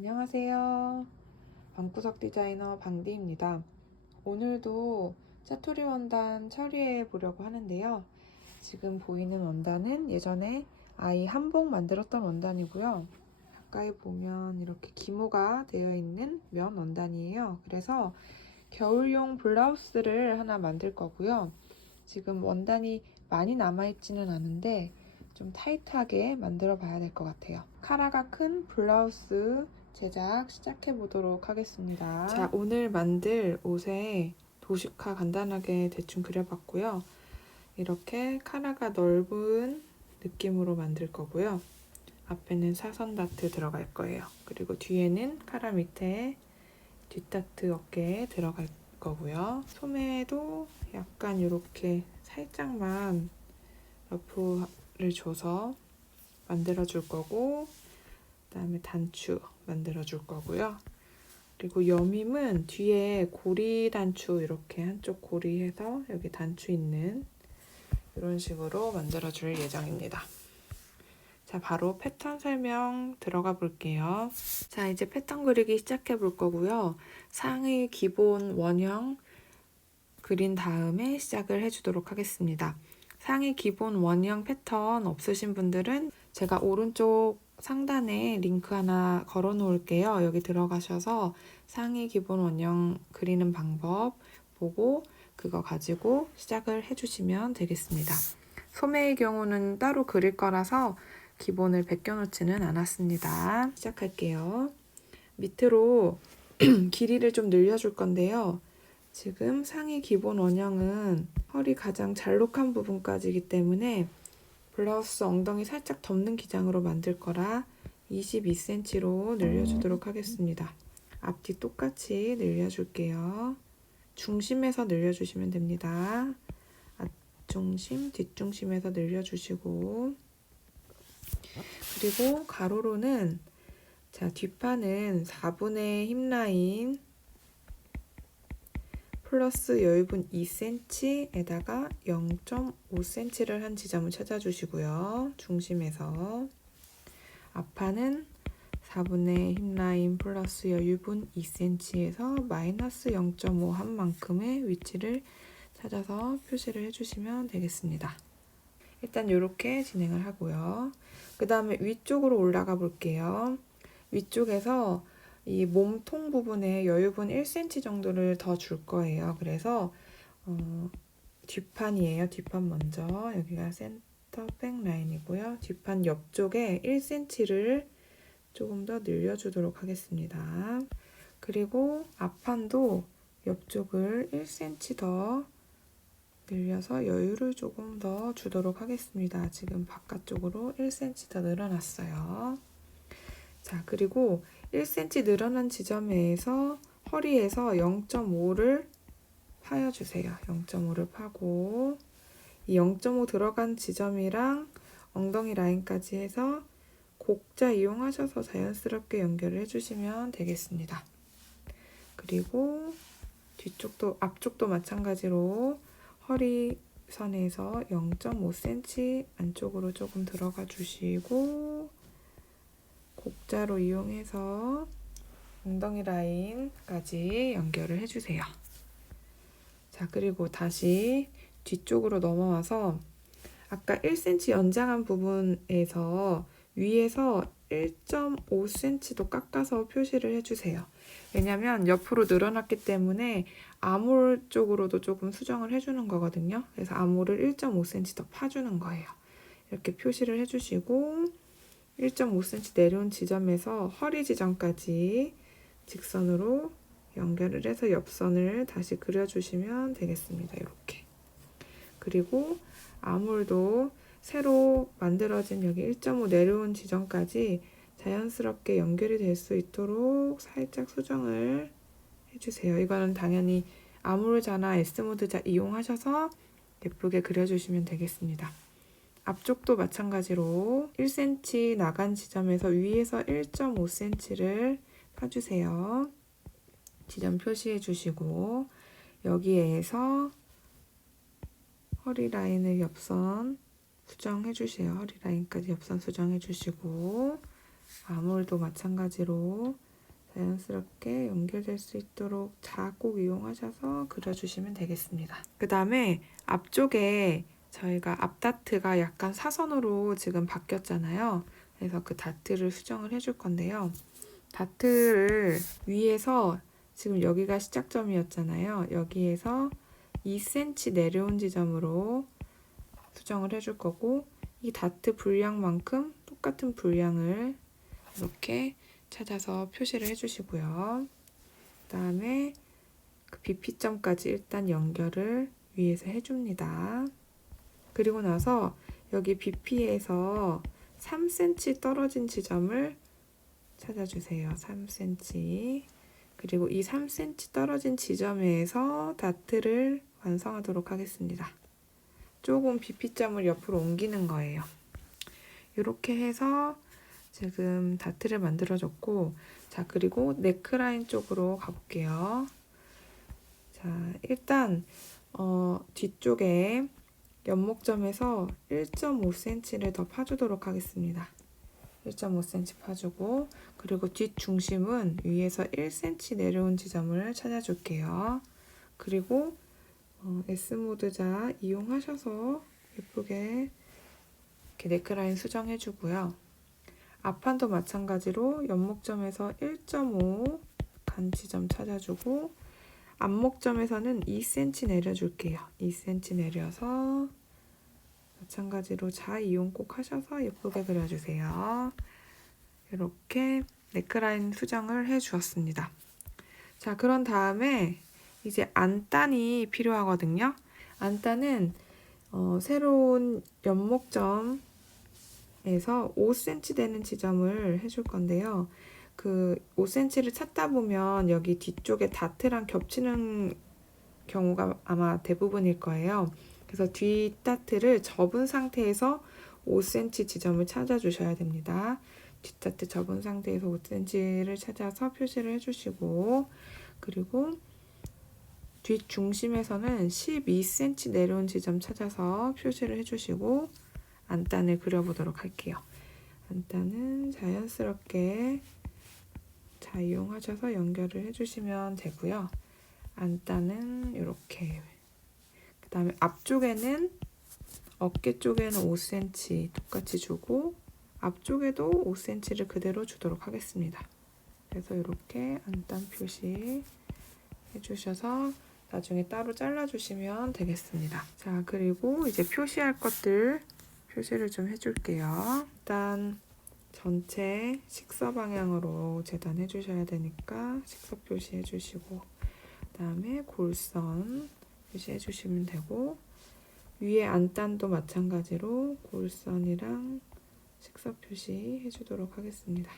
안녕하세요. 방구석 디자이너 방디입니다. 오늘도 짜투리 원단 처리해 보려고 하는데요. 지금 보이는 원단은 예전에 아이 한복 만들었던 원단이고요. 가까이 보면 이렇게 기모가 되어 있는 면 원단이에요. 그래서 겨울용 블라우스를 하나 만들 거고요. 지금 원단이 많이 남아있지는 않은데 좀 타이트하게 만들어 봐야 될 것 같아요. 카라가 큰 블라우스 제작 시작해 보도록 하겠습니다. 자, 오늘 만들 옷에 도식화 간단하게 대충 그려봤고요. 이렇게 카라가 넓은 느낌으로 만들 거고요. 앞에는 사선 다트 들어갈 거예요. 그리고 뒤에는 카라 밑에 뒷다트 어깨에 들어갈 거고요. 소매도 약간 이렇게 살짝만 러프를 줘서 만들어 줄 거고, 그 다음에 단추 만들어 줄 거고요. 그리고 여밈은 뒤에 고리 단추 이렇게 한쪽 고리해서 여기 단추 있는 이런 식으로 만들어 줄 예정입니다. 자, 바로 패턴 설명 들어가 볼게요. 자, 이제 패턴 그리기 시작해 볼 거고요. 상의 기본 원형 그린 다음에 시작을 해주도록 하겠습니다. 상의 기본 원형 패턴 없으신 분들은 제가 오른쪽 상단에 링크 하나 걸어 놓을게요. 여기 들어가셔서 상의 기본 원형 그리는 방법 보고 그거 가지고 시작을 해주시면 되겠습니다. 소매의 경우는 따로 그릴 거라서 기본을 벗겨놓지는 않았습니다. 시작할게요. 밑으로 길이를 좀 늘려줄 건데요. 지금 상의 기본 원형은 허리 가장 잘록한 부분까지이기 때문에 블라우스 엉덩이 살짝 덮는 기장으로 만들 거라 22cm로 늘려주도록 하겠습니다. 앞뒤 똑같이 늘려줄게요. 중심에서 늘려주시면 됩니다. 앞중심, 뒷중심에서 늘려주시고, 그리고 가로로는 자, 뒷판은 4분의 힙라인 플러스 여유분 2cm에다가 0.5cm를 한 지점을 찾아주시고요. 중심에서 앞판은 4분의 힙라인 플러스 여유분 2cm에서 마이너스 0.5 한 만큼의 위치를 찾아서 표시를 해주시면 되겠습니다. 일단 이렇게 진행을 하고요. 그 다음에 위쪽으로 올라가 볼게요. 위쪽에서 이 몸통 부분에 여유분 1cm 정도를 더 줄 거예요. 그래서 뒷판이에요. 뒷판 먼저 여기가 센터 백 라인이고요. 뒷판 옆쪽에 1cm를 조금 더 늘려주도록 하겠습니다. 그리고 앞판도 옆쪽을 1cm 더 늘려서 여유를 조금 더 주도록 하겠습니다. 지금 바깥쪽으로 1cm 더 늘어났어요. 자, 그리고 1cm 늘어난 지점에서 허리에서 0.5를 파여주세요. 0.5를 파고 이 0.5 들어간 지점이랑 엉덩이 라인까지 해서 곡자 이용하셔서 자연스럽게 연결을 해주시면 되겠습니다. 그리고 뒤쪽도 앞쪽도 마찬가지로 허리선에서 0.5cm 안쪽으로 조금 들어가 주시고 곡자로 이용해서 엉덩이 라인까지 연결을 해주세요. 자, 그리고 다시 뒤쪽으로 넘어와서 아까 1cm 연장한 부분에서 위에서 1.5cm도 깎아서 표시를 해주세요. 왜냐면 옆으로 늘어났기 때문에 아몰 쪽으로도 조금 수정을 해주는 거거든요. 그래서 아몰을 1.5cm 더 파주는 거예요. 이렇게 표시를 해주시고 1.5cm 내려온 지점에서 허리 지점까지 직선으로 연결을 해서 옆선을 다시 그려주시면 되겠습니다. 이렇게. 그리고 아몰도 새로 만들어진 여기 1.5 내려온 지점까지 자연스럽게 연결이 될 수 있도록 살짝 수정을 해주세요. 이거는 당연히 아몰자나 S모드자 이용하셔서 예쁘게 그려주시면 되겠습니다. 앞쪽도 마찬가지로 1cm 나간 지점에서 위에서 1.5cm를 파주세요. 지점 표시해 주시고 여기에서 허리 라인을 옆선 수정해 주세요. 허리 라인까지 옆선 수정해 주시고 암홀도 마찬가지로 자연스럽게 연결될 수 있도록 자꼭 이용하셔서 그려주시면 되겠습니다. 그 다음에 앞쪽에 저희가 앞다트가 약간 사선으로 지금 바뀌었잖아요. 그래서 그 다트를 수정을 해줄 건데요. 다트를 위에서 지금 여기가 시작점이었잖아요. 여기에서 2cm 내려온 지점으로 수정을 해줄 거고, 이 다트 분량만큼 똑같은 분량을 이렇게 찾아서 표시를 해주시고요. 그 다음에 그 BP점까지 일단 연결을 위에서 해줍니다. 그리고 나서 여기 BP에서 3cm 떨어진 지점을 찾아주세요. 3cm. 그리고 이 3cm 떨어진 지점에서 다트를 완성하도록 하겠습니다. 조금 BP점을 옆으로 옮기는 거예요. 이렇게 해서 지금 다트를 만들어줬고, 자, 그리고 네크라인 쪽으로 가볼게요. 자, 일단 뒤쪽에 연목점에서 1.5cm를 더 파주도록 하겠습니다. 1.5cm 파주고, 그리고 뒷중심은 위에서 1cm 내려온 지점을 찾아줄게요. 그리고 S모드자 이용하셔서 예쁘게 이렇게 네크라인 수정해주고요. 앞판도 마찬가지로 연목점에서 1.5 간 지점 찾아주고, 앞목점에서는 2cm 내려줄게요. 2cm 내려서 마찬가지로 자 이용 꼭 하셔서 예쁘게 그려주세요. 이렇게 네크라인 수정을 해주었습니다. 자, 그런 다음에 이제 안단이 필요하거든요. 안단은 새로운 연목점에서 5cm 되는 지점을 해줄 건데요. 그 5cm를 찾다 보면 여기 뒤쪽에 다트랑 겹치는 경우가 아마 대부분일 거예요. 그래서 뒷다트를 접은 상태에서 5cm 지점을 찾아주셔야 됩니다. 뒷다트 접은 상태에서 5cm를 찾아서 표시를 해주시고, 그리고 뒷중심에서는 12cm 내려온 지점 찾아서 표시를 해주시고 안단을 그려보도록 할게요. 안단은 자연스럽게 자 이용하셔서 연결을 해주시면 되고요. 안단은 이렇게, 그 다음에 앞쪽에는 어깨 쪽에는 5cm 똑같이 주고 앞쪽에도 5cm를 그대로 주도록 하겠습니다. 그래서 이렇게 안단 표시 해주셔서 나중에 따로 잘라주시면 되겠습니다. 자, 그리고 이제 표시할 것들 표시를 좀 해줄게요. 일단 전체 식서 방향으로 재단해 주셔야 되니까 식서 표시해 주시고, 그 다음에 골선 표시해 주시면 되고, 위에 안단도 마찬가지로 골선이랑 식서 표시해 주도록 하겠습니다.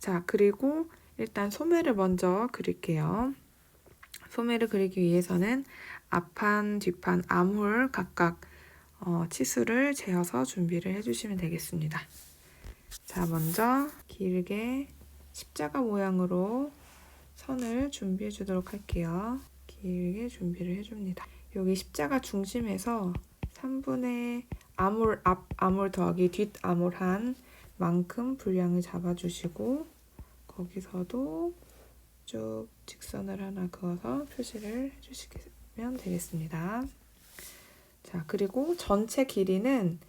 자, 그리고 일단 소매를 먼저 그릴게요. 소매를 그리기 위해서는 앞판, 뒷판, 암홀 각각 치수를 재어서 준비를 해주시면 되겠습니다. 자, 먼저 길게 십자가 모양으로 선을 준비해 주도록 할게요. 길게 준비를 해줍니다. 여기 십자가 중심에서 3분의 암홀 앞 암홀 더하기 뒷 암홀 한 만큼 분량을 잡아주시고, 거기서도 쭉 직선을 하나 그어서 표시를 해주시면 되겠습니다. 자, 그리고 전체 길이는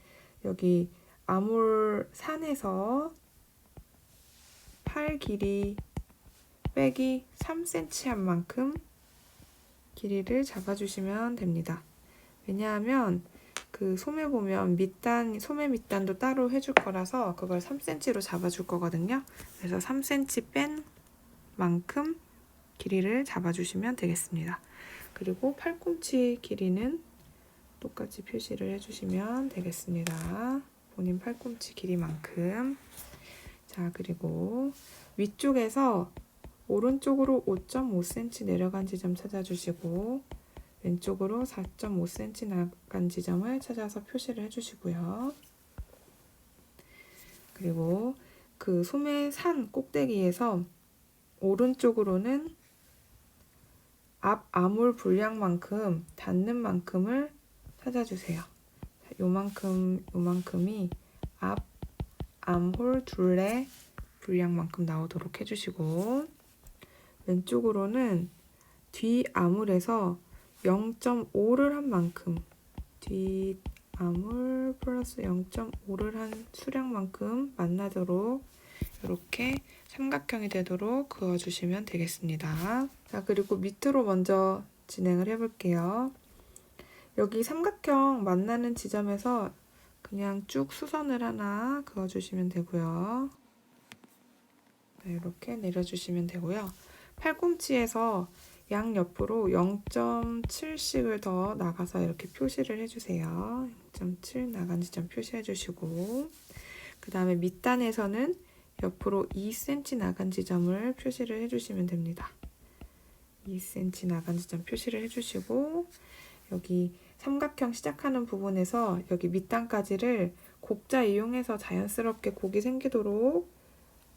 여기 암홀 산에서 팔 길이 빼기 3cm 한 만큼 길이를 잡아주시면 됩니다. 왜냐하면 그 소매 보면 소매 밑단도 따로 해줄 거라서 그걸 3cm로 잡아줄 거거든요. 그래서 3cm 뺀 만큼 길이를 잡아주시면 되겠습니다. 그리고 팔꿈치 길이는 똑같이 표시를 해주시면 되겠습니다. 본인 팔꿈치 길이만큼. 자, 그리고 위쪽에서 오른쪽으로 5.5cm 내려간 지점 찾아주시고, 왼쪽으로 4.5cm 나간 지점을 찾아서 표시를 해주시고요. 그리고 그 소매 산 꼭대기에서 오른쪽으로는 앞 암홀 분량만큼 닿는 만큼을 찾아주세요. 요만큼이 앞 암홀 둘레 분량만큼 나오도록 해주시고, 왼쪽으로는 뒤 암홀에서 0.5를 한 만큼, 뒤 암홀 플러스 0.5를 한 수량만큼 만나도록 이렇게 삼각형이 되도록 그어주시면 되겠습니다. 자, 그리고 밑으로 먼저 진행을 해볼게요. 여기 삼각형 만나는 지점에서 그냥 쭉 수선을 하나 그어주시면 되고요. 네, 이렇게 내려주시면 되고요. 팔꿈치에서 양옆으로 0.7씩을 더 나가서 이렇게 표시를 해주세요. 0.7 나간 지점 표시해주시고, 그 다음에 밑단에서는 옆으로 2cm 나간 지점을 표시를 해주시면 됩니다. 2cm 나간 지점 표시를 해주시고, 여기 삼각형 시작하는 부분에서 여기 밑단까지를 곡자 이용해서 자연스럽게 곡이 생기도록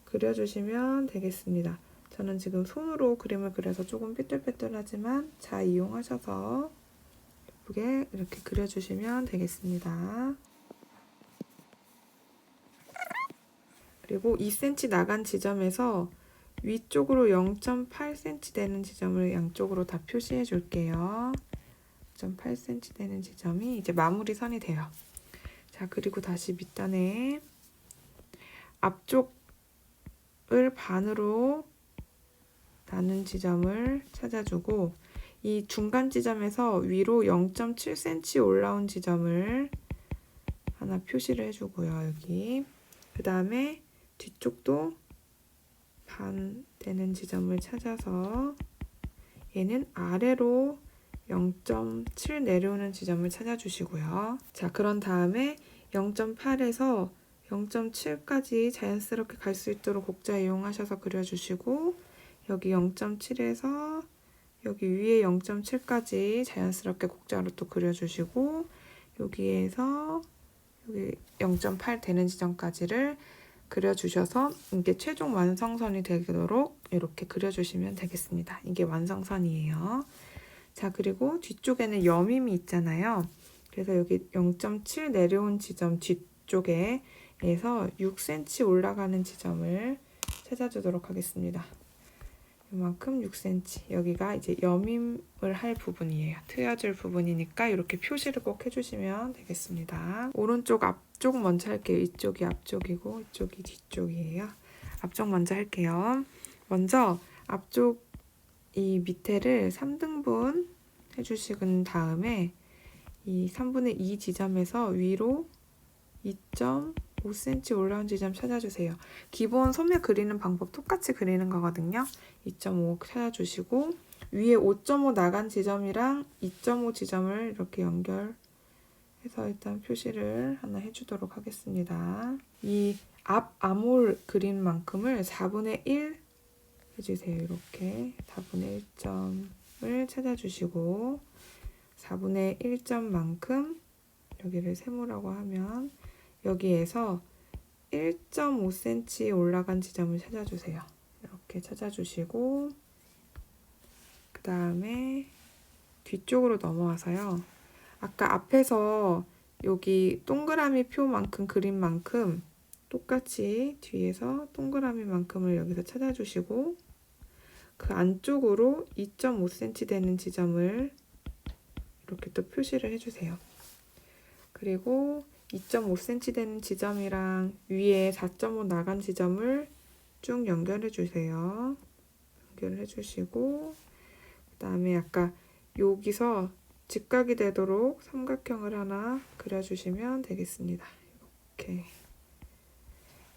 그려주시면 되겠습니다. 저는 지금 손으로 그림을 그려서 조금 삐뚤빼뚤하지만 자 이용하셔서 예쁘게 이렇게 그려주시면 되겠습니다. 그리고 2cm 나간 지점에서 위쪽으로 0.8cm 되는 지점을 양쪽으로 다 표시해 줄게요. 0.8cm 되는 지점이 이제 마무리 선이 돼요. 자, 그리고 다시 밑단에 앞쪽을 반으로 나눈 지점을 찾아주고, 이 중간 지점에서 위로 0.7cm 올라온 지점을 하나 표시를 해주고요. 여기 그 다음에 뒤쪽도 반 되는 지점을 찾아서 얘는 아래로 0.7 내려오는 지점을 찾아주시고요. 자, 그런 다음에 0.8에서 0.7까지 자연스럽게 갈 수 있도록 곡자 이용하셔서 그려주시고, 여기 0.7에서 여기 위에 0.7까지 자연스럽게 곡자로 또 그려주시고, 여기에서 여기 0.8 되는 지점까지를 그려주셔서 이게 최종 완성선이 되도록 이렇게 그려주시면 되겠습니다. 이게 완성선이에요. 자, 그리고 뒤쪽에는 여밈이 있잖아요. 그래서 여기 0.7 내려온 지점 뒤쪽에서 6cm 올라가는 지점을 찾아주도록 하겠습니다. 이만큼 6cm. 여기가 이제 여밈을 할 부분이에요. 트여줄 부분이니까 이렇게 표시를 꼭 해주시면 되겠습니다. 오른쪽 앞쪽 먼저 할게요. 이쪽이 앞쪽이고 이쪽이 뒤쪽이에요. 앞쪽 먼저 할게요. 먼저 앞쪽 이 밑에를 3등분 해주신 다음에 이 3분의 2 지점에서 위로 2.5cm 올라온 지점 찾아주세요. 기본 소매 그리는 방법 똑같이 그리는 거거든요. 2.5 찾아주시고, 위에 5.5 나간 지점이랑 2.5 지점을 이렇게 연결해서 일단 표시를 하나 해주도록 하겠습니다. 이 앞 암홀 그린 만큼을 4분의 1 해주세요. 이렇게 4분의 1점을 찾아주시고, 4분의 1점만큼 여기를 세모라고 하면 여기에서 1.5cm 올라간 지점을 찾아주세요. 이렇게 찾아주시고, 그 다음에 뒤쪽으로 넘어와서요. 아까 앞에서 여기 동그라미 표만큼 그린 만큼 똑같이 뒤에서 동그라미만큼을 여기서 찾아주시고, 그 안쪽으로 2.5cm 되는 지점을 이렇게 또 표시를 해주세요. 그리고 2.5cm 되는 지점이랑 위에 4.5 나간 지점을 쭉 연결해 주세요. 연결해 주시고, 그 다음에 아까 여기서 직각이 되도록 삼각형을 하나 그려주시면 되겠습니다.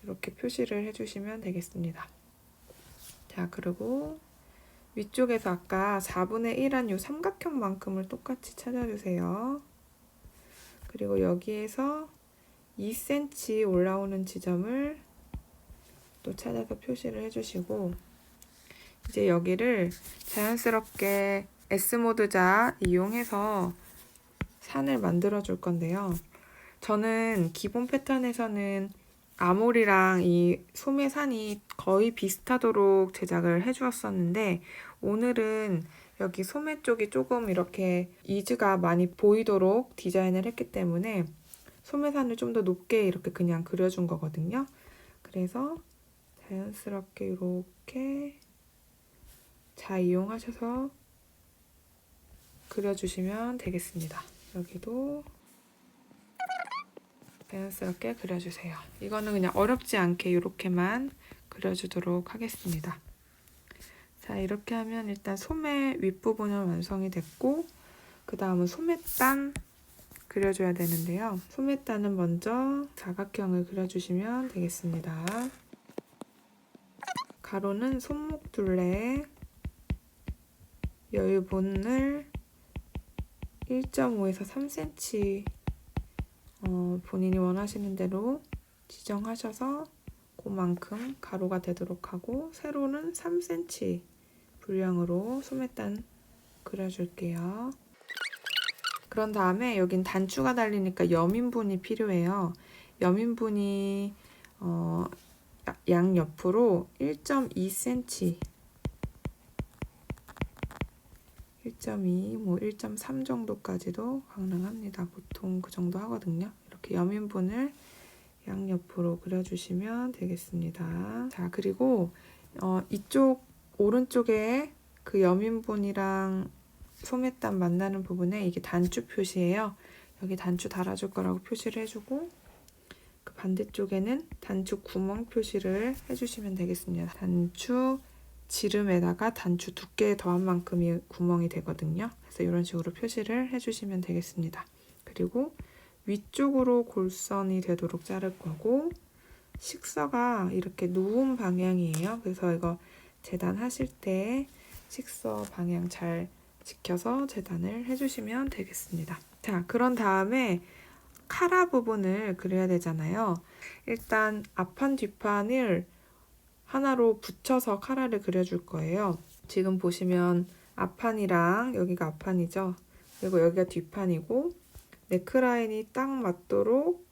이렇게 표시를 해주시면 되겠습니다. 자, 그리고 위쪽에서 아까 4분의 1한 이 삼각형만큼을 똑같이 찾아주세요. 그리고 여기에서 2cm 올라오는 지점을 또 찾아서 표시를 해주시고, 이제 여기를 자연스럽게 S모드자 이용해서 산을 만들어 줄 건데요. 저는 기본 패턴에서는 아몰이랑 이 소매산이 거의 비슷하도록 제작을 해주었었는데, 오늘은 여기 소매 쪽이 조금 이렇게 이즈가 많이 보이도록 디자인을 했기 때문에 소매산을 좀 더 높게 이렇게 그냥 그려준 거거든요. 그래서 자연스럽게 이렇게 잘 이용하셔서 그려주시면 되겠습니다. 여기도 자연스럽게 그려주세요. 이거는 그냥 어렵지 않게 이렇게만 그려주도록 하겠습니다. 자, 이렇게 하면 일단 소매 윗부분은 완성이 됐고, 그 다음은 소매단 그려줘야 되는데요. 소매단은 먼저 사각형을 그려주시면 되겠습니다. 가로는 손목 둘레, 여유분을 1.5에서 3cm 본인이 원하시는 대로 지정하셔서 그만큼 가로가 되도록 하고, 세로는 3cm 분량으로 소매단 그려줄게요. 그런 다음에 여긴 단추가 달리니까 여민분이 필요해요. 여민분이 양옆으로 1.2cm 1.2, 뭐 1.3 정도까지도 가능합니다. 보통 그 정도 하거든요. 이렇게 여민분을 양옆으로 그려주시면 되겠습니다. 자, 그리고 이쪽 오른쪽에 그 여민분이랑 소매단 만나는 부분에 이게 단추 표시예요. 여기 단추 달아줄 거라고 표시를 해주고, 그 반대쪽에는 단추 구멍 표시를 해주시면 되겠습니다. 단추 지름에다가 단추 두께 더한 만큼이 구멍이 되거든요. 그래서 이런 식으로 표시를 해주시면 되겠습니다. 그리고 위쪽으로 골선이 되도록 자를 거고, 식서가 이렇게 누운 방향이에요. 그래서 이거 재단하실 때 식서 방향 잘 지켜서 재단을 해주시면 되겠습니다. 자, 그런 다음에 카라 부분을 그려야 되잖아요. 일단 앞판 뒷판을 하나로 붙여서 카라를 그려줄 거예요. 지금 보시면 앞판이랑 여기가 앞판이죠. 그리고 여기가 뒷판이고, 네크라인이 딱 맞도록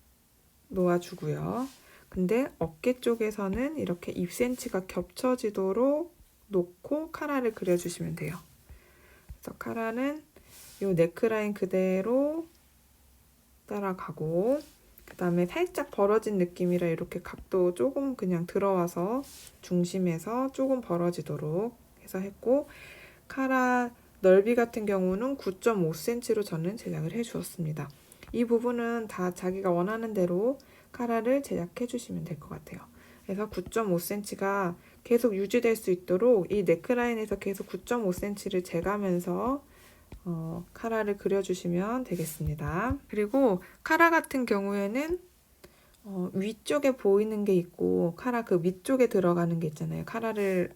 놓아주고요. 근데 어깨 쪽에서는 이렇게 2cm가 겹쳐지도록 놓고 카라를 그려주시면 돼요. 그래서 카라는 이 네크라인 그대로 따라가고, 그 다음에 살짝 벌어진 느낌이라 이렇게 각도 조금 그냥 들어와서 중심에서 조금 벌어지도록 해서 했고, 카라 넓이 같은 경우는 9.5cm로 저는 제작을 해 주었습니다. 이 부분은 다 자기가 원하는 대로 카라를 제작해 주시면 될 것 같아요. 그래서 9.5cm가 계속 유지될 수 있도록 이 네크라인에서 계속 9.5cm를 재가면서 카라를 그려주시면 되겠습니다. 그리고 카라 같은 경우에는 위쪽에 보이는 게 있고, 카라 그 밑쪽에 들어가는 게 있잖아요. 카라를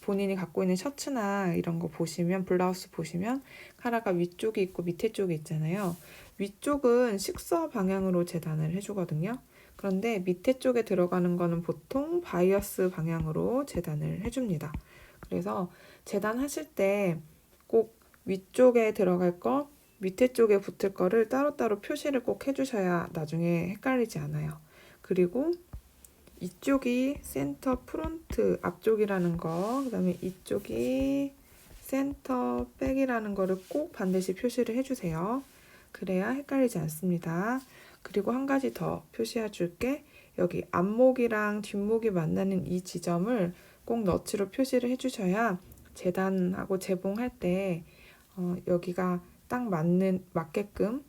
본인이 갖고 있는 셔츠나 이런 거 보시면, 블라우스 보시면 카라가 위쪽이 있고 밑에 쪽이 있잖아요. 위쪽은 식서 방향으로 재단을 해주거든요. 그런데 밑에 쪽에 들어가는 거는 보통 바이어스 방향으로 재단을 해줍니다. 그래서 재단하실 때 꼭 위쪽에 들어갈 거, 밑에 쪽에 붙을 거를 따로따로 표시를 꼭 해주셔야 나중에 헷갈리지 않아요. 그리고 이쪽이 센터 프론트 앞쪽이라는 거, 그 다음에 이쪽이 센터 백이라는 거를 꼭 반드시 표시를 해주세요. 그래야 헷갈리지 않습니다. 그리고 한 가지 더 표시해 줄게, 여기 앞목이랑 뒷목이 만나는 이 지점을 꼭 너츠로 표시를 해주셔야 재단하고 재봉할 때 여기가 딱 맞게끔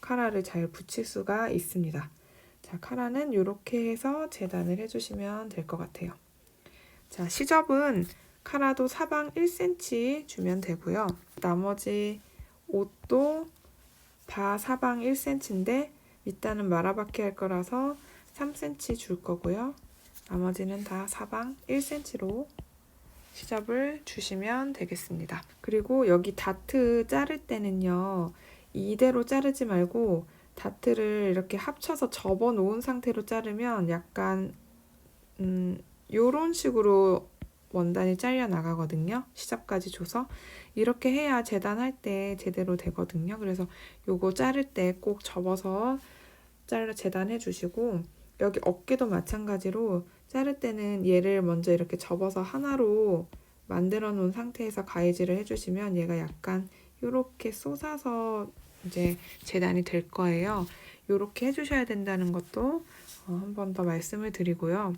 카라를 잘 붙일 수가 있습니다. 자, 카라는 이렇게 해서 재단을 해주시면 될 것 같아요. 자, 시접은 카라도 사방 1cm 주면 되고요. 나머지 옷도 다 사방 1cm인데 밑단은 말아박기 할 거라서 3cm 줄 거고요. 나머지는 다 사방 1cm로 시접을 주시면 되겠습니다. 그리고 여기 다트 자를 때는요, 이대로 자르지 말고 다트를 이렇게 합쳐서 접어 놓은 상태로 자르면 약간 요런 식으로 원단이 잘려 나가거든요. 시접까지 줘서 이렇게 해야 재단할 때 제대로 되거든요. 그래서 요거 자를 때 꼭 접어서 재단해 주시고, 여기 어깨도 마찬가지로 자를 때는 얘를 먼저 이렇게 접어서 하나로 만들어 놓은 상태에서 가위질을 해주시면 얘가 약간 이렇게 솟아서 이제 재단이 될 거예요. 이렇게 해주셔야 된다는 것도 한 번 더 말씀을 드리고요.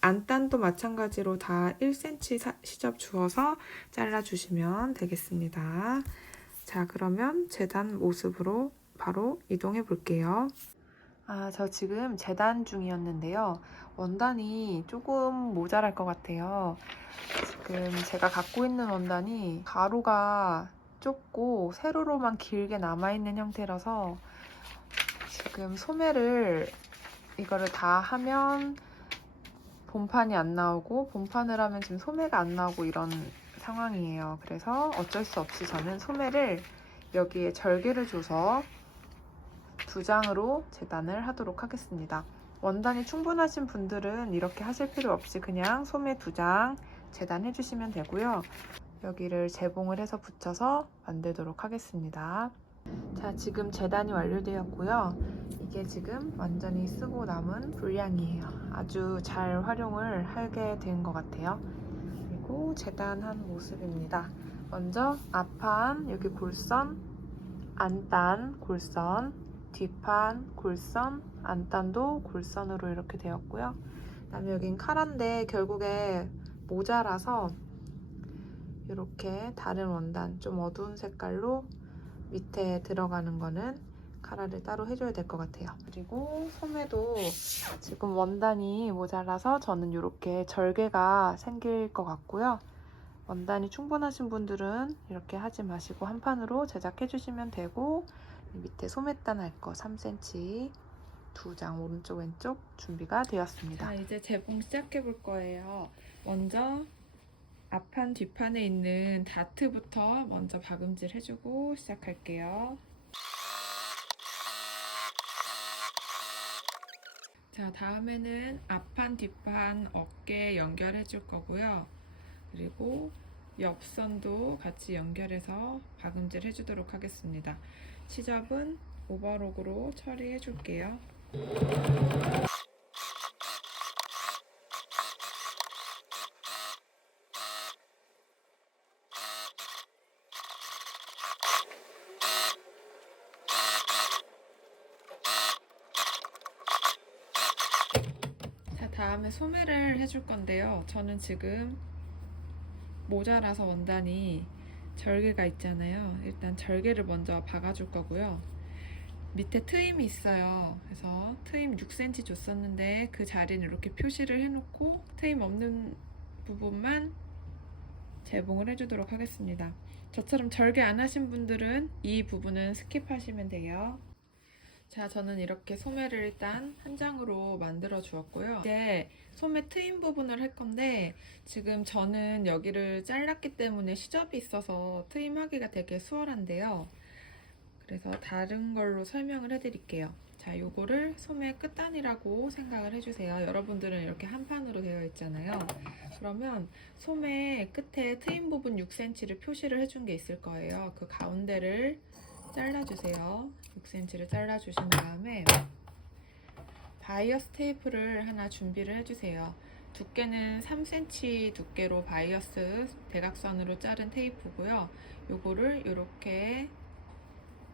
안단도 마찬가지로 다 1cm 시접 주어서 잘라주시면 되겠습니다. 자, 그러면 재단 모습으로 바로 이동해 볼게요. 저 지금 재단 중이었는데요. 원단이 조금 모자랄 것 같아요. 지금 제가 갖고 있는 원단이 가로가 좁고 세로로만 길게 남아있는 형태라서 지금 소매를 이거를 다 하면 본판이 안 나오고 본판을 하면 지금 소매가 안 나오고 이런 상황이에요. 그래서 어쩔 수 없이 저는 소매를 여기에 절개를 줘서 2장으로 재단을 하도록 하겠습니다. 원단이 충분하신 분들은 이렇게 하실 필요 없이 그냥 소매 2장 재단해 주시면 되고요. 여기를 재봉을 해서 붙여서 만들도록 하겠습니다. 자, 지금 재단이 완료되었고요. 이게 지금 완전히 쓰고 남은 분량이에요. 아주 잘 활용을 하게 된 것 같아요. 그리고 재단한 모습입니다. 먼저 앞판 여기 골선, 안단 골선, 뒷판 골선, 안단도 골선으로 이렇게 되었고요. 그다음에 여긴 카라인데 결국에 모자라서 이렇게 다른 원단 좀 어두운 색깔로 밑에 들어가는 거는 카라를 따로 해줘야 될 것 같아요. 그리고 소매도 지금 원단이 모자라서 저는 이렇게 절개가 생길 것 같고요. 원단이 충분하신 분들은 이렇게 하지 마시고 한 판으로 제작해 주시면 되고, 밑에 소매단 할 거 3cm 2장 오른쪽 왼쪽 준비가 되었습니다. 자, 이제 재봉 시작해 볼 거예요. 먼저 앞판 뒷판에 있는 다트부터 먼저 박음질 해주고 시작할게요. 자, 다음에는 앞판 뒷판 어깨 연결해 줄 거고요. 그리고 옆선도 같이 연결해서 박음질 해주도록 하겠습니다. 시접은 오버록으로 처리해 줄게요. 자, 다음에 소매를 해줄 건데요. 저는 지금 모자라서 원단이 절개가 있잖아요. 일단 절개를 먼저 박아줄 거고요. 밑에 트임이 있어요. 그래서 트임 6cm 줬었는데 그 자리는 이렇게 표시를 해놓고 트임 없는 부분만 재봉을 해주도록 하겠습니다. 저처럼 절개 안 하신 분들은 이 부분은 스킵하시면 돼요. 자, 저는 이렇게 소매를 일단 한 장으로 만들어 주었고요. 이제 소매 트임 부분을 할 건데 지금 저는 여기를 잘랐기 때문에 시접이 있어서 트임하기가 되게 수월한데요. 그래서 다른 걸로 설명을 해드릴게요. 자, 요거를 소매 끝단이라고 생각을 해주세요. 여러분들은 이렇게 한 판으로 되어 있잖아요. 그러면 소매 끝에 트임 부분 6cm를 표시를 해준 게 있을 거예요. 그 가운데를 잘라주세요. 6cm를 잘라주신 다음에 바이어스 테이프를 하나 준비를 해주세요. 두께는 3cm 두께로 바이어스 대각선으로 자른 테이프고요. 요거를 이렇게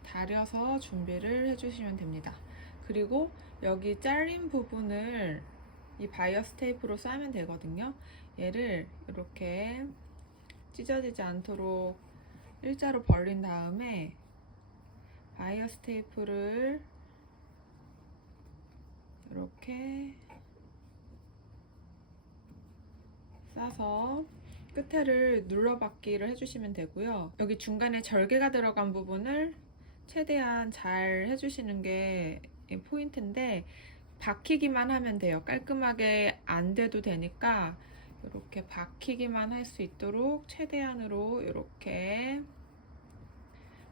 다려서 준비를 해주시면 됩니다. 그리고 여기 잘린 부분을 이 바이어스 테이프로 싸면 되거든요. 얘를 이렇게 찢어지지 않도록 일자로 벌린 다음에 바이어스 테이프를 이렇게 싸서 끝에를 눌러받기를 해주시면 되고요. 여기 중간에 절개가 들어간 부분을 최대한 잘 해주시는 게 포인트인데 박히기만 하면 돼요. 깔끔하게 안 돼도 되니까 이렇게 박히기만 할 수 있도록 최대한으로 이렇게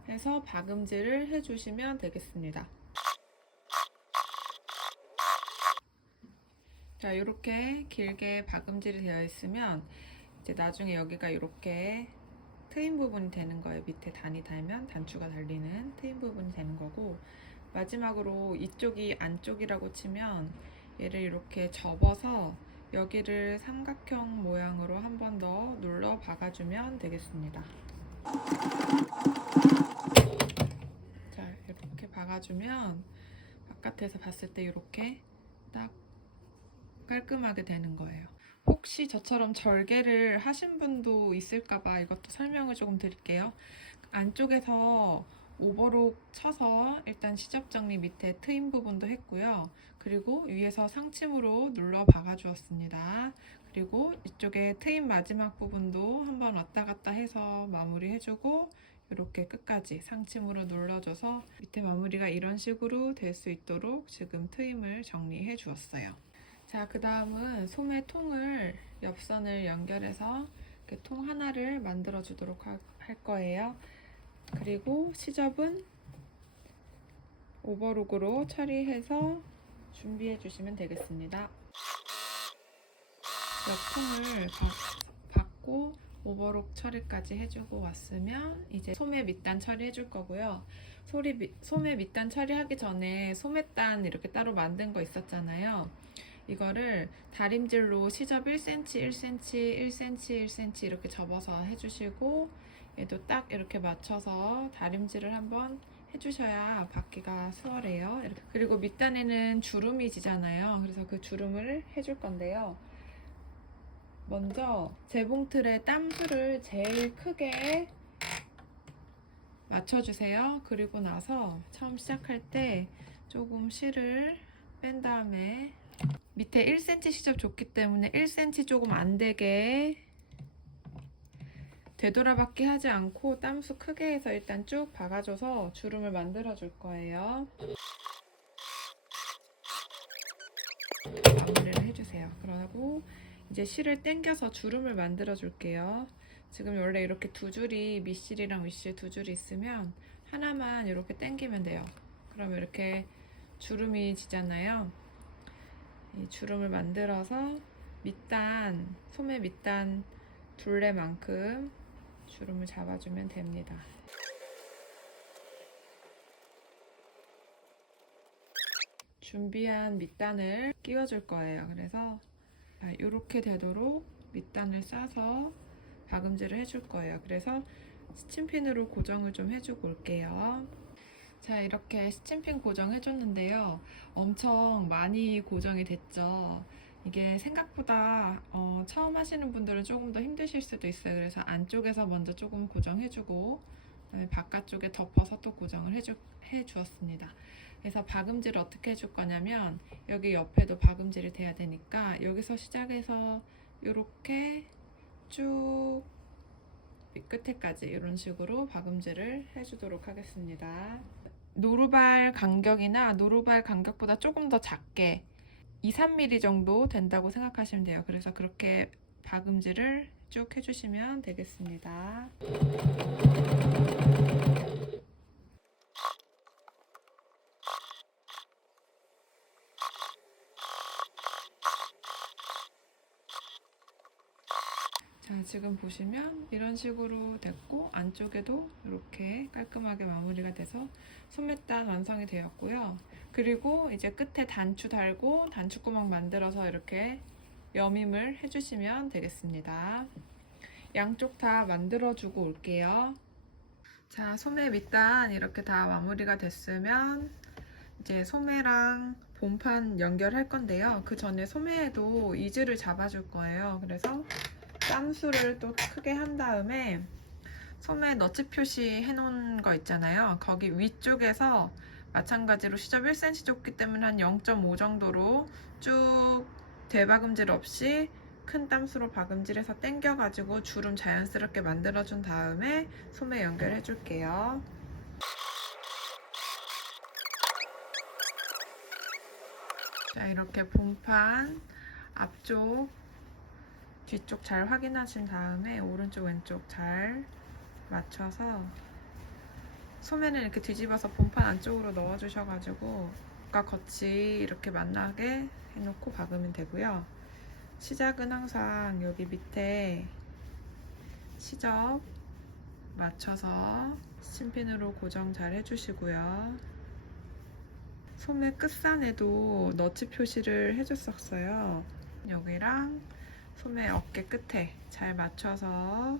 해서 박음질을 해주시면 되겠습니다. 자, 이렇게 길게 박음질이 되어 있으면 이제 나중에 여기가 이렇게 트임 부분이 되는 거예요. 밑에 단이 달면 단추가 달리는 트임 부분이 되는 거고, 마지막으로 이쪽이 안쪽이라고 치면 얘를 이렇게 접어서 여기를 삼각형 모양으로 한 번 더 눌러 박아주면 되겠습니다. 자, 이렇게 박아주면 바깥에서 봤을 때 이렇게 딱 깔끔하게 되는 거예요. 혹시 저처럼 절개를 하신 분도 있을까봐 이것도 설명을 조금 드릴게요. 안쪽에서 오버록 쳐서 일단 시접 정리 밑에 트임 부분도 했고요. 그리고 위에서 상침으로 눌러 박아 주었습니다. 그리고 이쪽에 트임 마지막 부분도 한번 왔다 갔다 해서 마무리 해주고 이렇게 끝까지 상침으로 눌러줘서 밑에 마무리가 이런 식으로 될 수 있도록 지금 트임을 정리해 주었어요. 자, 그 다음은 소매 통을 옆선을 연결해서 이렇게 통 하나를 만들어 주도록 할 거예요. 그리고 시접은 오버록으로 처리해서 준비해 주시면 되겠습니다. 옆통을 받고 오버록 처리까지 해주고 왔으면 이제 소매 밑단 처리해 줄 거고요. 소매 밑단 처리하기 전에 소매단 이렇게 따로 만든 거 있었잖아요. 이거를 다림질로 시접 1cm, 1cm, 1cm, 1cm 이렇게 접어서 해주시고 얘도 딱 이렇게 맞춰서 다림질을 한번 해주셔야 받기가 수월해요. 이렇게. 그리고 밑단에는 주름이 지잖아요. 그래서 그 주름을 해줄 건데요. 먼저 재봉틀에 땀수를 제일 크게 맞춰주세요. 그리고 나서 처음 시작할 때 조금 실을 뺀 다음에 밑에 1cm 시접 줬기 때문에 1cm 조금 안 되게 되돌아박기 하지 않고 땀수 크게 해서 일단 쭉 박아줘서 주름을 만들어 줄 거예요. 마무리를 해주세요. 그러고 이제 실을 당겨서 주름을 만들어 줄게요. 지금 원래 이렇게 두 줄이 밑실이랑 윗실 두 줄이 있으면 하나만 이렇게 당기면 돼요. 그러면 이렇게 주름이 지잖아요. 이 주름을 만들어서 밑단, 소매 밑단 둘레만큼 주름을 잡아주면 됩니다. 준비한 밑단을 끼워줄 거예요. 그래서 이렇게 되도록 밑단을 싸서 박음질을 해줄 거예요. 그래서 스친핀으로 고정을 좀 해주고 올게요. 자, 이렇게 스친핀 고정해줬는데요. 엄청 많이 고정이 됐죠. 이게 생각보다 처음 하시는 분들은 조금 더 힘드실 수도 있어요. 그래서 안쪽에서 먼저 조금 고정해주고 그다음에 바깥쪽에 덮어서 또 고정을 해주었습니다. 그래서 박음질을 어떻게 해줄 거냐면 여기 옆에도 박음질이 돼야 되니까 여기서 시작해서 이렇게 쭉 끝에까지 이런 식으로 박음질을 해주도록 하겠습니다. 노루발 간격이나 노루발 간격보다 조금 더 작게 2-3mm 정도 된다고 생각하시면 돼요. 그래서 그렇게 박음질을 쭉 해주시면 되겠습니다. 자, 지금 보시면 이런 식으로 됐고 안쪽에도 이렇게 깔끔하게 마무리가 돼서 소매단 완성이 되었고요. 그리고 이제 끝에 단추 달고 단추구멍 만들어서 이렇게 여밈을 해주시면 되겠습니다. 양쪽 다 만들어주고 올게요. 자, 소매 밑단 이렇게 다 마무리가 됐으면 이제 소매랑 본판 연결할 건데요. 그 전에 소매에도 이즈를 잡아줄 거예요. 그래서 땀수를 또 크게 한 다음에 소매 너치 표시 해놓은 거 있잖아요. 거기 위쪽에서 마찬가지로 시접 1cm 줬기 때문에 한 0.5 정도로 쭉 대박음질 없이 큰 땀수로 박음질해서 당겨가지고 주름 자연스럽게 만들어준 다음에 소매 연결해 줄게요. 자, 이렇게 본판 앞쪽 뒤쪽 잘 확인하신 다음에 오른쪽 왼쪽 잘 맞춰서 소매는 이렇게 뒤집어서 본판 안쪽으로 넣어 주셔가지고 겉과 겉이 이렇게 만나게 해놓고 박으면 되고요. 시작은 항상 여기 밑에 시접 맞춰서 스친핀으로 고정 잘 해주시고요. 소매 끝선에도 너치 표시를 해줬었어요. 여기랑 소매 어깨 끝에 잘 맞춰서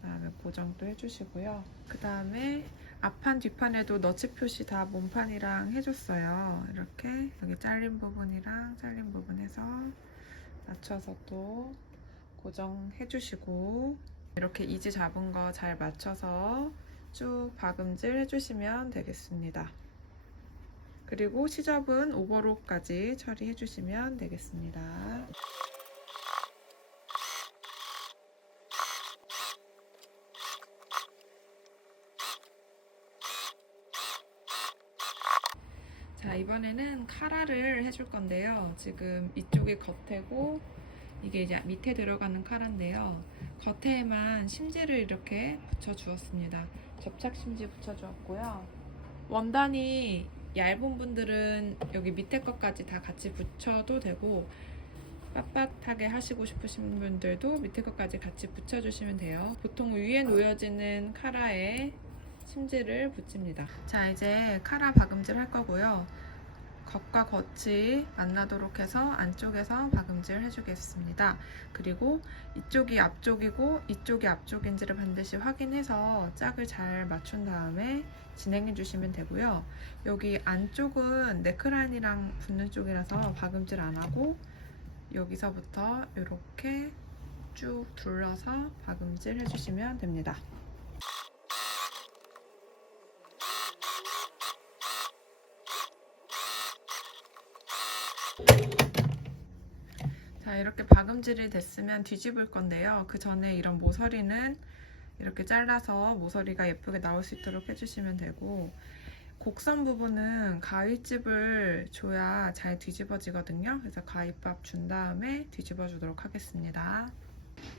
그다음에 고정도 해주시고요. 그 다음에 앞판 뒷판에도 너치 표시 다 몸판이랑 해줬어요. 이렇게 여기 잘린 부분이랑 잘린 부분에서 맞춰서 또 고정해 주시고, 이렇게 이지 잡은 거 잘 맞춰서 쭉 박음질 해주시면 되겠습니다. 그리고 시접은 오버로까지 처리해 주시면 되겠습니다. 자, 이번에는 카라를 해줄 건데요. 지금 이쪽이 겉에고 이게 이제 밑에 들어가는 카라인데요. 겉에만 심지를 이렇게 붙여 주었습니다. 접착 심지 붙여 주었고요. 원단이 얇은 분들은 여기 밑에 것까지 다 같이 붙여도 되고, 빳빳하게 하시고 싶으신 분들도 밑에 것까지 같이 붙여주시면 돼요. 보통 위에 놓여지는 카라에 심지를 붙입니다. 자, 이제 카라 박음질 할 거고요. 겉과 겉이 만나도록 해서 안쪽에서 박음질 해주겠습니다. 그리고 이쪽이 앞쪽이고 이쪽이 앞쪽인지를 반드시 확인해서 짝을 잘 맞춘 다음에 진행해 주시면 되고요. 여기 안쪽은 네크라인이랑 붙는 쪽이라서 박음질 안 하고 여기서부터 이렇게 쭉 둘러서 박음질 해주시면 됩니다. 자, 이렇게 박음질이 됐으면 뒤집을 건데요. 그 전에 이런 모서리는 이렇게 잘라서 모서리가 예쁘게 나올 수 있도록 해주시면 되고, 곡선 부분은 가위집을 줘야 잘 뒤집어지거든요. 그래서 가위밥 준 다음에 뒤집어 주도록 하겠습니다.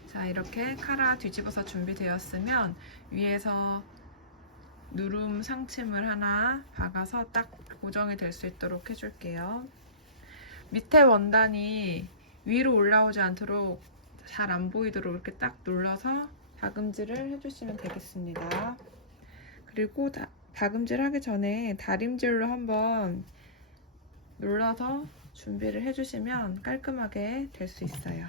자, 이렇게 카라 뒤집어서 준비되었으면 위에서 누름 상침을 하나 박아서 딱 고정이 될 수 있도록 해줄게요. 밑에 원단이 위로 올라오지 않도록 잘 안 보이도록 이렇게 딱 눌러서 박음질을 해주시면 되겠습니다. 그리고 박음질 하기 전에 다림질로 한번 눌러서 준비를 해주시면 깔끔하게 될 수 있어요.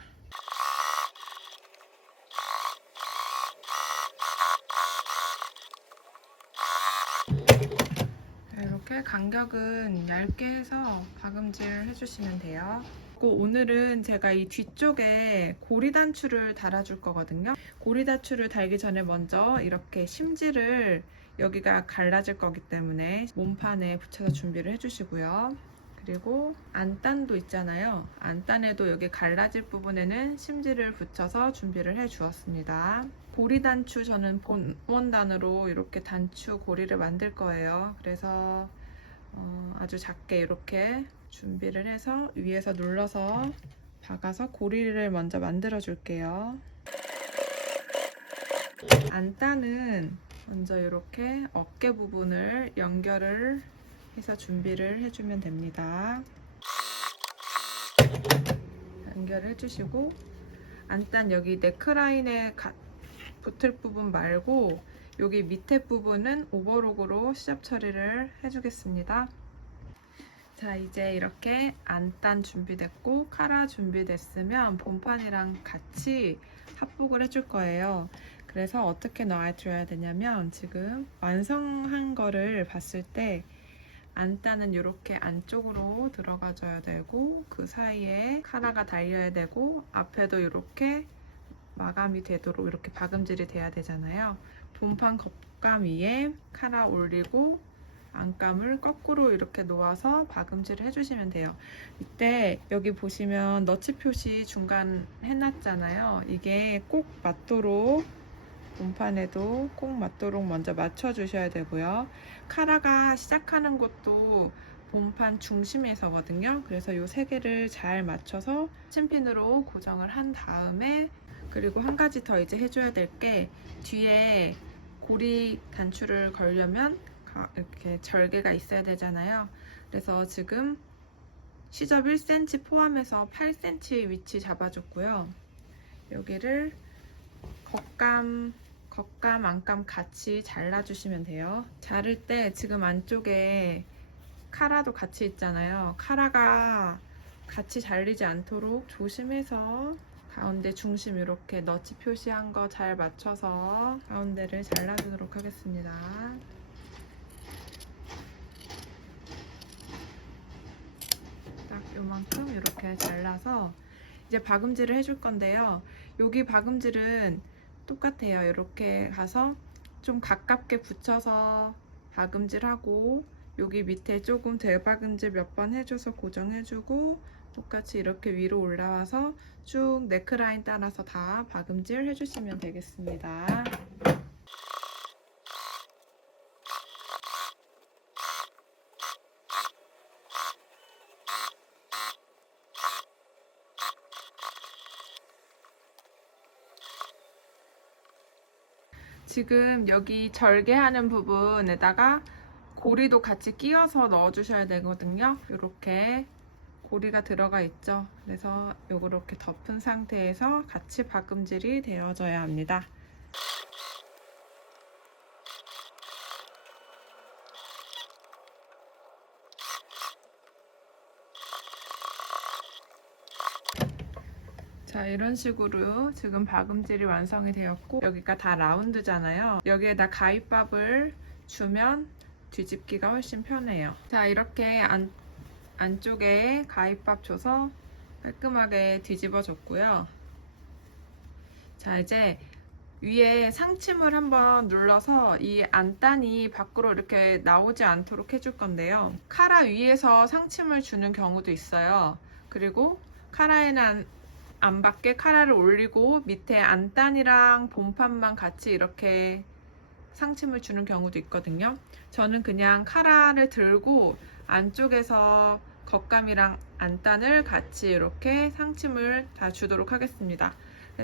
이렇게 간격은 얇게 해서 박음질 해주시면 돼요. 그리고 오늘은 제가 이 뒤쪽에 고리 단추를 달아줄 거거든요. 고리 단추를 달기 전에 먼저 이렇게 심지를, 여기가 갈라질 거기 때문에 몸판에 붙여서 준비를 해주시고요. 그리고 안단도 있잖아요. 안단에도 여기 갈라질 부분에는 심지를 붙여서 준비를 해 주었습니다. 고리 단추, 저는 본원단으로 이렇게 단추 고리를 만들 거예요. 그래서 아주 작게 이렇게 준비를 해서 위에서 눌러서 박아서 고리를 먼저 만들어 줄게요. 안단은 먼저 이렇게 어깨 부분을 연결을 해서 준비를 해주면 됩니다. 연결을 해주시고, 안단 여기 네크라인에 붙을 부분 말고 여기 밑에 부분은 오버록으로 시접 처리를 해주겠습니다. 자, 이제 이렇게 안단 준비됐고 카라 준비됐으면 본판이랑 같이 합복을 해줄 거예요. 그래서 어떻게 넣어줘야 되냐면, 지금 완성한 거를 봤을 때 안단은 이렇게 안쪽으로 들어가줘야 되고, 그 사이에 카라가 달려야 되고, 앞에도 이렇게 마감이 되도록 이렇게 박음질이 돼야 되잖아요. 본판 겉감 위에 카라 올리고 안감을 거꾸로 이렇게 놓아서 박음질을 해주시면 돼요. 이때 여기 보시면 너치 표시 중간 해놨잖아요. 이게 꼭 맞도록, 본판에도 꼭 맞도록 먼저 맞춰주셔야 되고요. 카라가 시작하는 것도 본판 중심에서거든요. 그래서 이 세 개를 잘 맞춰서 침핀으로 고정을 한 다음에, 그리고 한 가지 더 이제 해줘야 될 게, 뒤에 고리 단추를 걸려면 이렇게 절개가 있어야 되잖아요. 그래서 지금 시접 1cm 포함해서 8cm 위치 잡아줬고요. 여기를 겉감, 안감 같이 잘라주시면 돼요. 자를 때 지금 안쪽에 카라도 같이 있잖아요. 카라가 같이 잘리지 않도록 조심해서 가운데 중심 이렇게 너치 표시한 거 잘 맞춰서 가운데를 잘라주도록 하겠습니다. 요만큼 이렇게 잘라서 이제 박음질을 해줄 건데요. 여기 박음질은 똑같아요. 이렇게 가서 좀 가깝게 붙여서 박음질하고 여기 밑에 조금 대박음질 몇 번 해줘서 고정해주고 똑같이 이렇게 위로 올라와서 쭉 네크라인 따라서 다 박음질 해주시면 되겠습니다. 지금 여기 절개하는 부분에다가 고리도 같이 끼워서 넣어주셔야 되거든요. 이렇게 고리가 들어가 있죠. 그래서 이렇게 덮은 상태에서 같이 박음질이 되어져야 합니다. 자, 이런 식으로 지금 박음질이 완성이 되었고 여기가 다 라운드잖아요. 여기에다 가위밥을 주면 뒤집기가 훨씬 편해요. 자, 이렇게 안쪽에 가위밥 줘서 깔끔하게 뒤집어 줬고요. 자, 이제 위에 상침을 한번 눌러서 이 안단이 밖으로 이렇게 나오지 않도록 해줄 건데요. 카라 위에서 상침을 주는 경우도 있어요. 그리고 카라에는 안 받게 카라를 올리고 밑에 안단이랑 본판만 같이 이렇게 상침을 주는 경우도 있거든요. 저는 그냥 카라를 들고 안쪽에서 겉감이랑 안단을 같이 이렇게 상침을 다 주도록 하겠습니다.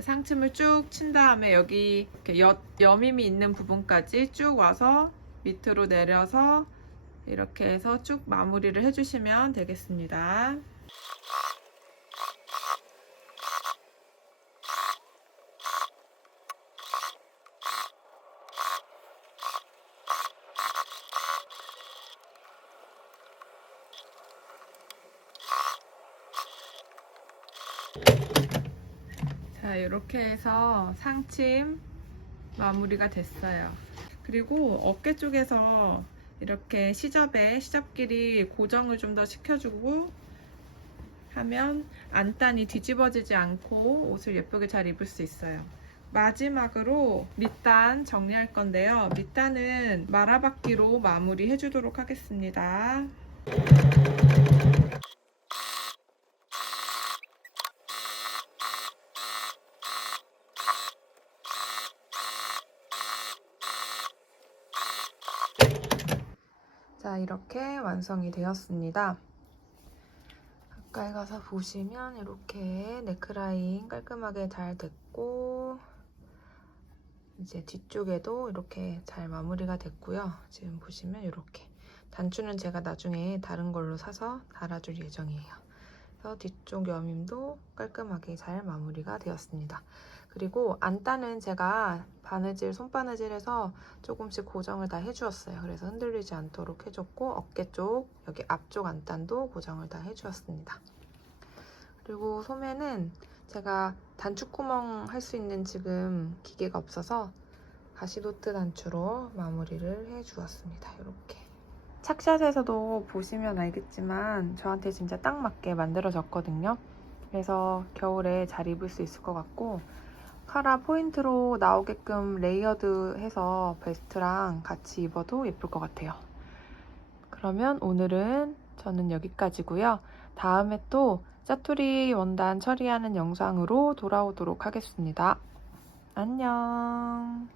상침을 쭉 친 다음에 여기 이렇게 여밈이 있는 부분까지 쭉 와서 밑으로 내려서 이렇게 해서 쭉 마무리를 해주시면 되겠습니다. 자, 이렇게 해서 상침 마무리가 됐어요. 그리고 어깨 쪽에서 이렇게 시접끼리 고정을 좀 더 시켜주고 하면 안단이 뒤집어지지 않고 옷을 예쁘게 잘 입을 수 있어요. 마지막으로 밑단 정리할 건데요. 밑단은 말아받기로 마무리 해주도록 하겠습니다. 자, 이렇게 완성이 되었습니다. 가까이 가서 보시면 이렇게 네크라인 깔끔하게 잘 됐고 이제 뒤쪽에도 이렇게 잘 마무리가 됐고요. 지금 보시면 이렇게 단추는 제가 나중에 다른 걸로 사서 달아줄 예정이에요. 그래서 뒤쪽 여밈도 깔끔하게 잘 마무리가 되었습니다. 그리고 안단은 제가 손바느질해서 조금씩 고정을 다 해주었어요. 그래서 흔들리지 않도록 해줬고 어깨 쪽, 여기 앞쪽 안단도 고정을 다 해주었습니다. 그리고 소매는 제가 단추구멍 할 수 있는 지금 기계가 없어서 가시도트 단추로 마무리를 해주었습니다. 이렇게 착샷에서도 보시면 알겠지만 저한테 진짜 딱 맞게 만들어졌거든요. 그래서 겨울에 잘 입을 수 있을 것 같고 카라 포인트로 나오게끔 레이어드 해서 베스트랑 같이 입어도 예쁠 것 같아요. 그러면 오늘은 저는 여기까지고요. 다음에 또 짜투리 원단 처리하는 영상으로 돌아오도록 하겠습니다. 안녕.